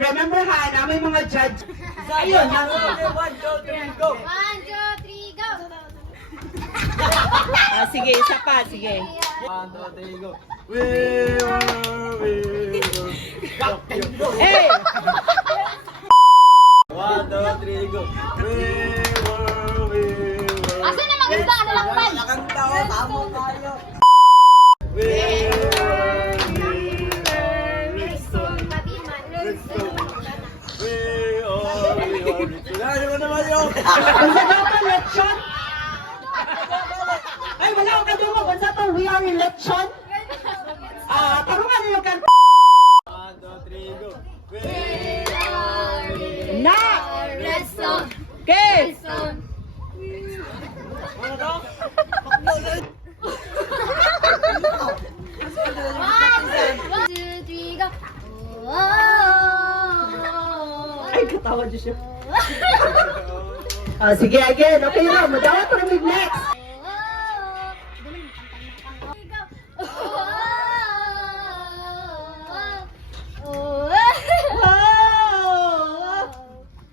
Remember ha, na may mga judge. Ayun, 1, 2, 3, go! 1, 2, 3, go! Sige, isa pa, sige. 1, 2, 3, go! We Hey! 1, 2, 3, go! Asa na mga iba? Ano lang ba? Nakanta ko, tamo tayo! Kailangan mo naman yun! Bansa daw pa, lechon? Ay, wala akong kadungo. Bansa pa, we are in lechon? Tarungan niyo kan. 1, 2, 3, go! Na! Redstone! Okay! Redstone! Ano daw? 1, 2, 3, go! Ay, katawa dyan siya. Sige, again. Okay na, madawat pa rin next.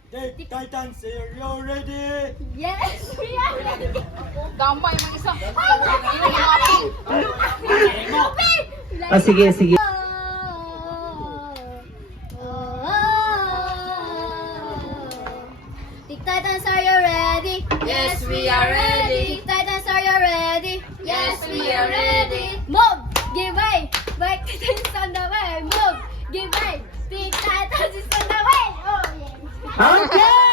Take Titans, are you ready? Yes, we are ready. Gamay mang isa. Sige, sige. Tic Titans, are you ready? Yes, we are ready. Tic Titans, are you ready? Yes, we are ready. Move, give way. Tic Titans on the way. Move, give way. Tic Titans is on the way. Oh yeah. Okay!